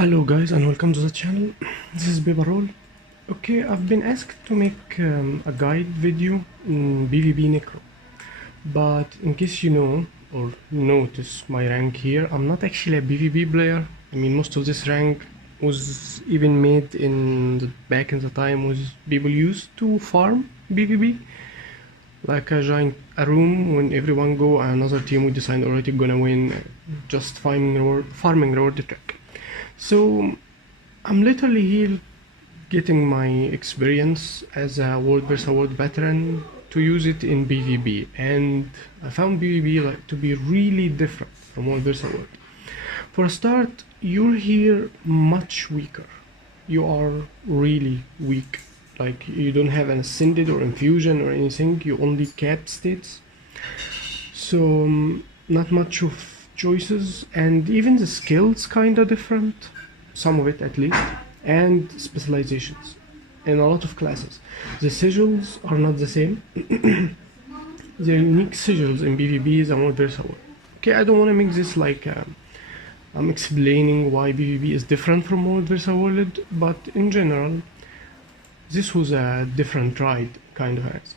Hello guys and welcome to the channel. This is Baby Roll. Okay, I've been asked to make a guide video in BVB necro, but in case you know or notice my rank here, I'm not actually a BVB player. I mean, most of this rank was even made back in the time was people used to farm BVB. Like I joined a room when everyone go and another team we decide already gonna win, just farming reward track. So I'm literally here getting my experience as a World vs. World veteran to use it in BVB, and I found BVB to be really different from World vs. World. For a start, you're here much weaker. You are really weak. Like, you don't have an ascended or infusion or anything, you only cap states. So not much of choices, and even the skills kinda different, some of it at least, and specializations in a lot of classes. The sigils are not the same. The unique sigils in BVB is more versatile. Okay, I don't want to make this like I'm explaining why BVB is different from World vs. World, but in general this was a different ride kind of ask.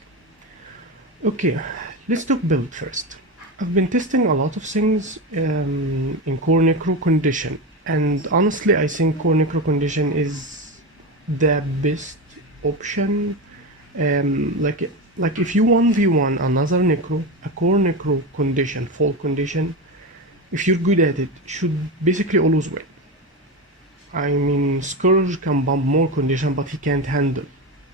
Okay, let's talk build first. I've been testing a lot of things in core necro condition, and honestly I think core necro condition is the best option. Like if you 1v1 another necro, a core necro condition, full condition, if you're good at it, should basically always win. I mean, Scourge can bump more condition, but he can't handle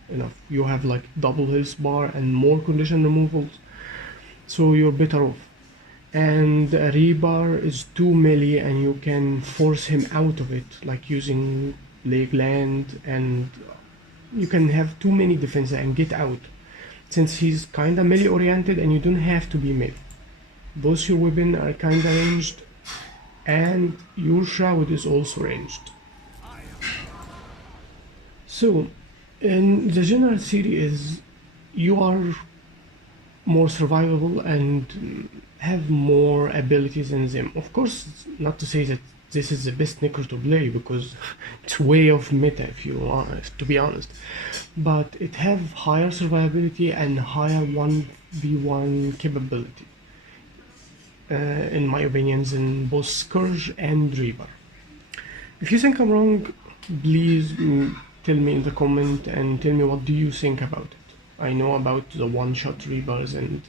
enough. You have like double health bar and more condition removals, so you're better off. And a rebar is too melee and you can force him out of it, like using leg land, and you can have too many defenses and get out, since he's kinda melee oriented and you don't have to be melee. Both your weapon are kinda ranged and your shroud is also ranged. So in the general theory is you are more survivable and have more abilities in them. Of course, not to say that this is the best necro to play, because it's way off meta if you want to be honest, but it have higher survivability and higher 1v1 capability in my opinions in both Scourge and Reaper. If you think I'm wrong, please tell me in the comment and tell me what do you think about it. I know about the one-shot Reapers and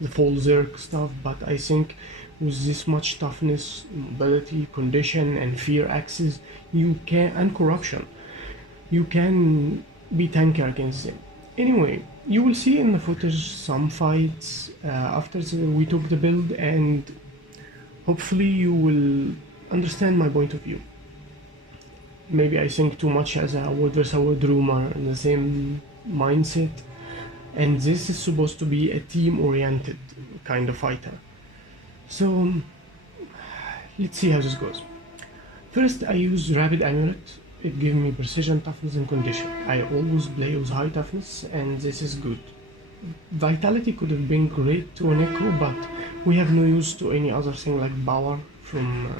the full Zerg stuff, but I think with this much toughness, mobility, condition, and fear access, you can, and corruption, you can be tanker against them. Anyway, you will see in the footage some fights after we took the build, and hopefully you will understand my point of view. Maybe I think too much as a World vs. World rumor in the same mindset, and this is supposed to be a team-oriented kind of fighter. So let's see how this goes. First, I use Rapid Amulet. It gives me precision, toughness, and condition. I always play with high toughness, and this is good. Vitality could have been great to a necro, but we have no use to any other thing like power from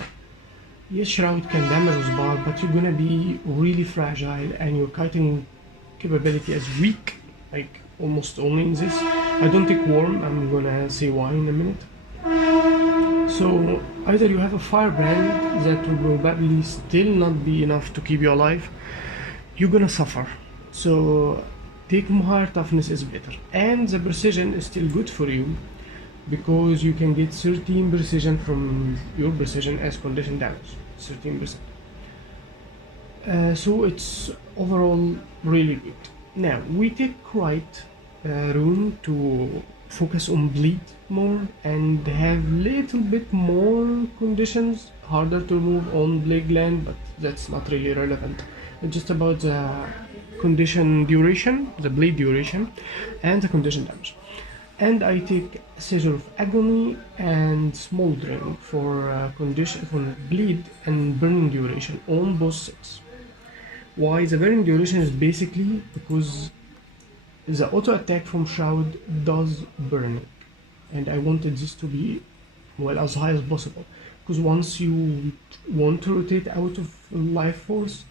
yes, Shroud can damage with power, but you're gonna be really fragile and your kiting capability is weak, like almost only in this. I don't take Worm, I'm gonna say why in a minute. So either you have a firebrand that will probably still not be enough to keep you alive, you're gonna suffer. So take higher toughness is better, and the precision is still good for you because you can get 13 precision from your precision as condition damage, 13%. So it's overall really good. Now we take right room to focus on bleed more and have little bit more conditions, harder to remove on Plague Land, but that's not really relevant. It's just about the condition duration, the bleed duration, and the condition damage. And I take Sigil of Agony and Smoldering for condition for bleed and burning duration on both sides. Why the burning duration is basically because the auto attack from Shroud does burning, and I wanted this to be, well, as high as possible. because once you want to rotate out of life force,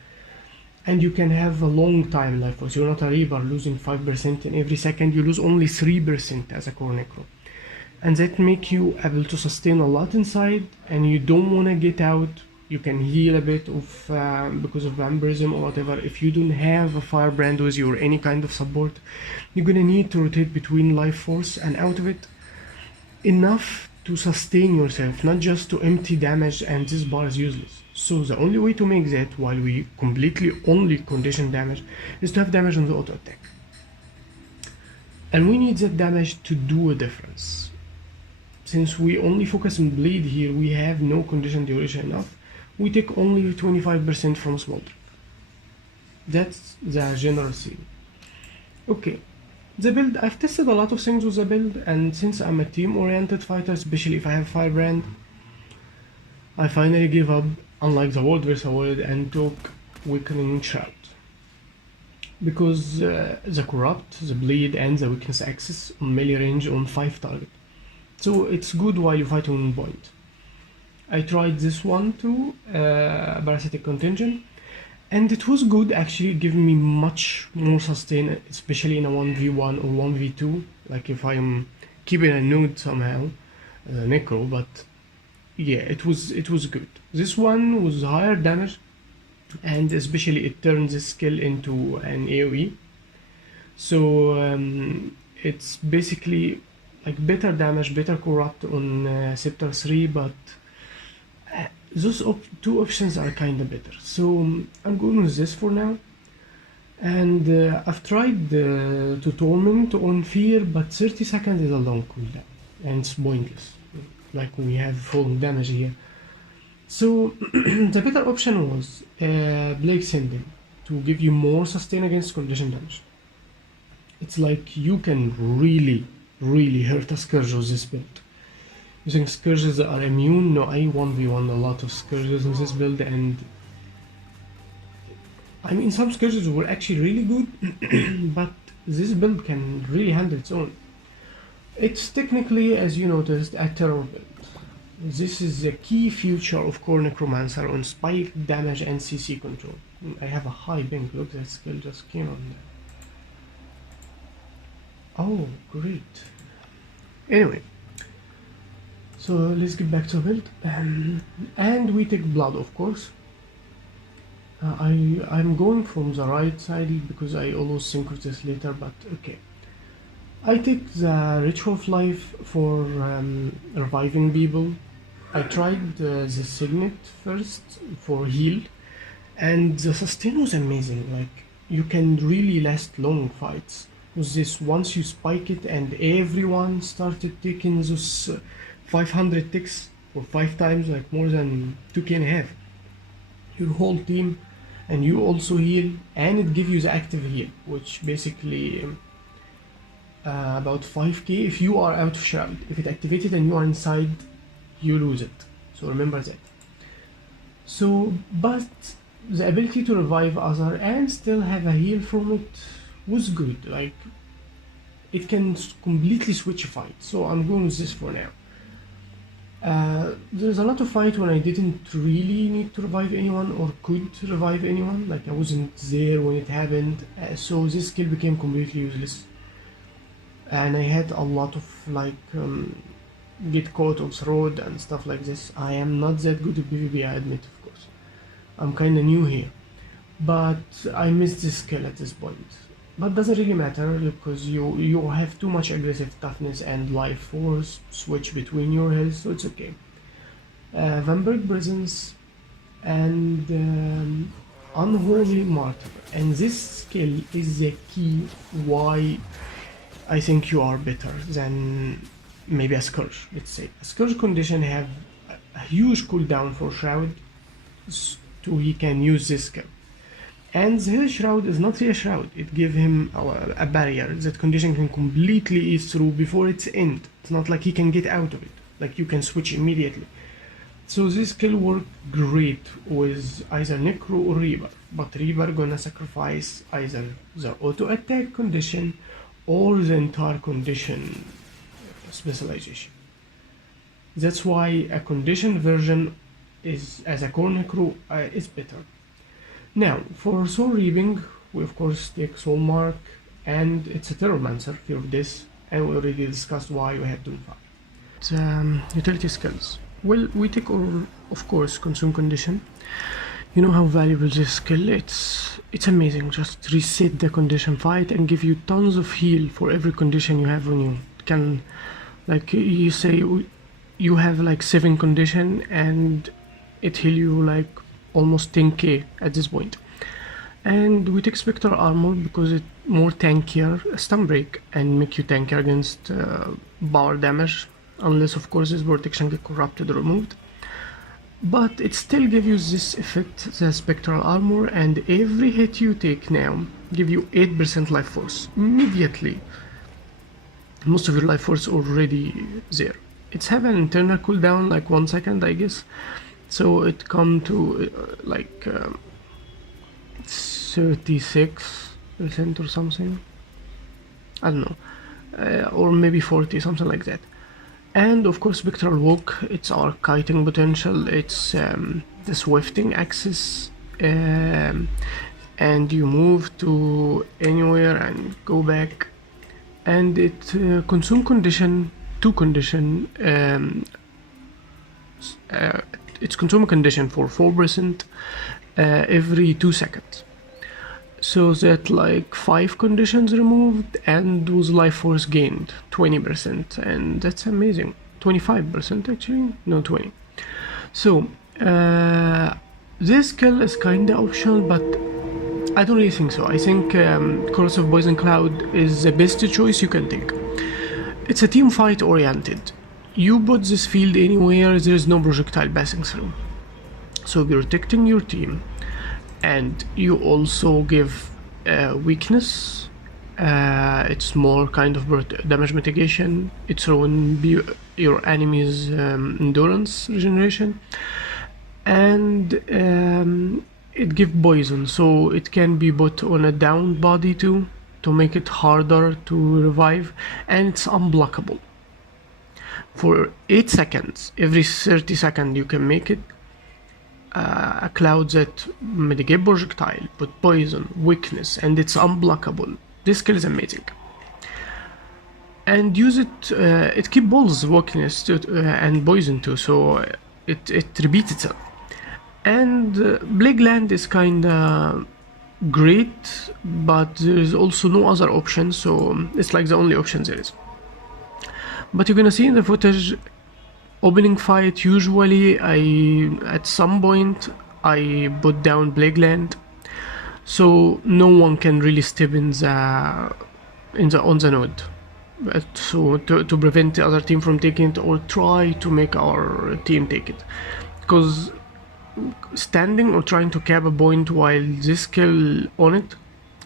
and you can have a long time life force, you're not a Reaper losing 5% in every second, you lose only 3% as a core necro, and that make you able to sustain a lot inside, and you don't want to get out. You can heal a bit of because of vampirism or whatever. If you don't have a firebrand with you or any kind of support, you're gonna need to rotate between life force and out of it enough to sustain yourself, not just to empty damage, and this bar is useless. So the only way to make that, while we completely only condition damage, is to have damage on the auto attack, and we need that damage to do a difference. Since we only focus on bleed here, we have no condition duration enough. We take only 25% from smolder. That's the general scene. Okay, the build, I've tested a lot of things with the build, and since I'm a team-oriented fighter, especially if I have firebrand, I finally gave up, unlike the world versus world, and took weakening shroud. Because the corrupt, the bleed, and the weakness axis on melee range on 5 target. So it's good while you fight on point. I tried this one too, parasitic contingent, and it was good actually, giving me much more sustain, especially in a 1v1 or 1v2, like if I'm keeping a node somehow, necro, but yeah, it was good. This one was higher damage, and especially it turns the skill into an AoE, so it's basically like better damage, better corrupt on Scepter 3, but those two options are kinda better. So I'm going with this for now, and I've tried to torment on fear, but 30 seconds is a long cooldown and it's pointless, like we have full damage here. So the better option was Blake Sending, to give you more sustain against condition damage. It's like you can really hurt a Scourge with this build. Using Scourges that are immune, no, I 1v1 a lot of Scourges in this build, and I mean some Scourges were actually really good, but this build can really handle its own. It's technically, as you noticed, a terror build. This is the key feature of Core Necromancer on spike, damage, and CC control. I have a high bank, look, that skill just came on there. Oh, great. Anyway, so let's get back to build, and we take blood, of course. I'm going from the right side because I always think of this later, but okay. I take the Ritual of Life for reviving people. I tried the Signet first for heal, and the sustain was amazing. Like, you can really last long fights with this once you spike it, and everyone started taking those 500 ticks for 5 times, like more than 2k. Your whole team, and you also heal, and it gives you the active heal, which basically about 5k if you are out of shroud. If it activated and you are inside, you lose it, so remember that. So, but the ability to revive other and still have a heal from it was good. Like, it can completely switch a fight, so I'm going with this for now. There's a lot of fight when I didn't really need to revive anyone or could revive anyone, like I wasn't there when it happened, so this skill became completely useless, and I had a lot of like get caught off road and stuff like this. I am not that good at PvP, I admit, of course. I'm kinda new here, but I missed this skill at this point. But doesn't really matter, because you have too much aggressive toughness and life force switch between your health, so it's okay. Vampiric Presence and Unholy Martyr, and this skill is the key why I think you are better than maybe a Scourge. Let's say a Scourge condition have a huge cooldown for Shroud, so he can use this skill. And the Shroud is not really a Shroud, it gives him a barrier that condition can completely ease through before its end. It's not like he can get out of it, like you can switch immediately. So this skill work great with either Necro or Reaper, but Reaper gonna sacrifice either the auto attack condition or the entire condition specialization. That's why a conditioned version is, as a core necro, is better. Now, for soul reaping, we of course take soul mark, and it's a terromancer for this, and we already discussed why we have to fight. Utility skills. Well, we take of course consume condition. You know how valuable this skill. It's amazing. Just reset the condition fight and give you tons of heal for every condition you have on you. It can, like you say, you have like 7 condition and it heal you like almost 10k at this point. And we take spectral armor because it's more tankier, stun break, and make you tankier against power damage, unless of course this protection get corrupted or removed. But it still gives you this effect, the spectral armor, and every hit you take now give you 8% life force immediately. Most of your life force already there. It's have an internal cooldown like 1 second, I guess, so it come to like 36% or something, I don't know, or maybe 40, something like that. And of course spectral walk, it's our kiting potential, it's the swifting axis, and you move to anywhere and go back, and it consume condition, 2 condition, it's consume condition for 4% every 2 seconds, so that like 5 conditions removed and was life force gained 20%, and that's amazing. 25% actually, no 20. So this skill is kinda optional, but I don't really think so. I think Corrosive Poison Cloud is the best choice you can take. It's a team fight oriented. You put this field anywhere, there is no projectile passing through, so you're protecting your team, and you also give weakness. It's more kind of damage mitigation. It's ruin your enemy's endurance regeneration, and it gives poison, so it can be put on a downed body too to make it harder to revive, and it's unblockable. For 8 seconds, every 30 seconds you can make it a cloud that mitigate projectile, put poison, weakness, and it's unblockable. This skill is amazing. And use it, it keep balls weakness and poison too, so it repeats itself. And Plague Land is kinda great, but there is also no other option, so it's like the only option there is. But you're gonna see in the footage, opening fight, usually at some point I put down Plague Land, so no one can really step on the node, so to prevent the other team from taking it, or try to make our team take it, because standing or trying to cap a point while this skill on it,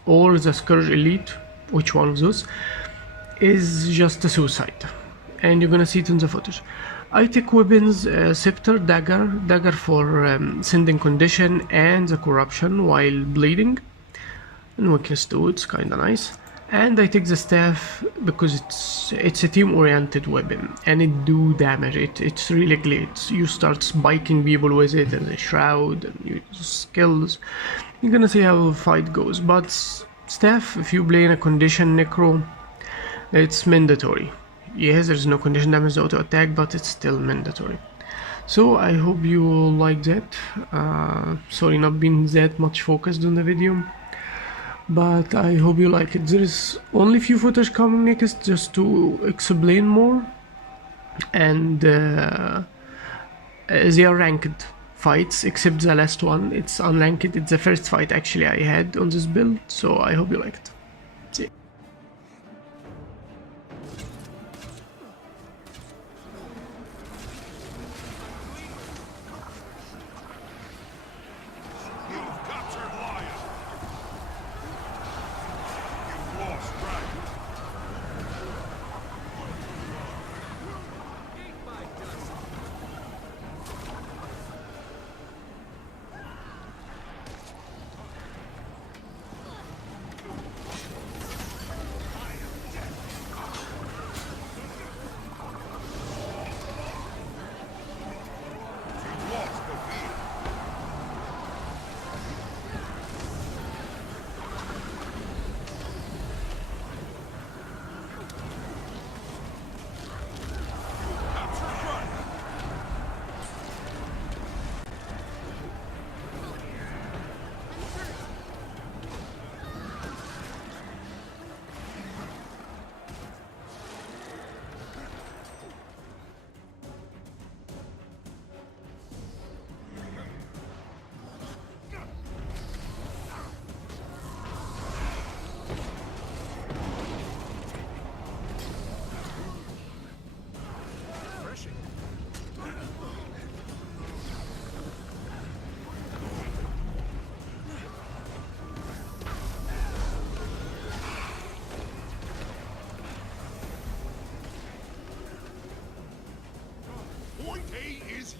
or the Scourge Elite, which one of those, is just a suicide, and you're gonna see it in the footage. I take weapons, scepter, dagger for sending condition and the corruption while bleeding, and weakness too, it's kinda nice. And I take the staff because it's a team oriented weapon and it do damage. It's really great. You start spiking people with it, and the shroud, and you skills. You're gonna see how the fight goes. But staff, if you play in a condition necro, it's mandatory. Yes, there's no condition damage auto attack, but it's still mandatory. So I hope you like that. Sorry not being that much focused on the video, but I hope you like it. There is only few footage coming next just to explain more, and they are ranked fights except the last one. It's unranked. It's the first fight actually I had on this build, so I hope you like it. See ya.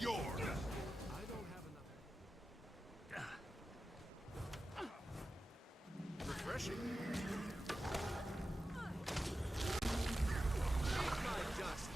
yours. I don't have enough. Refreshing. Eat my dust.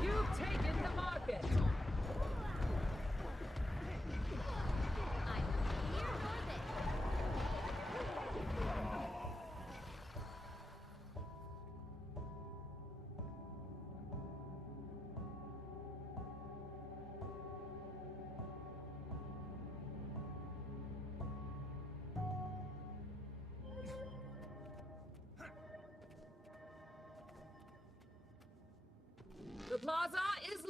You've taken the market. I'm here nor there. The plaza is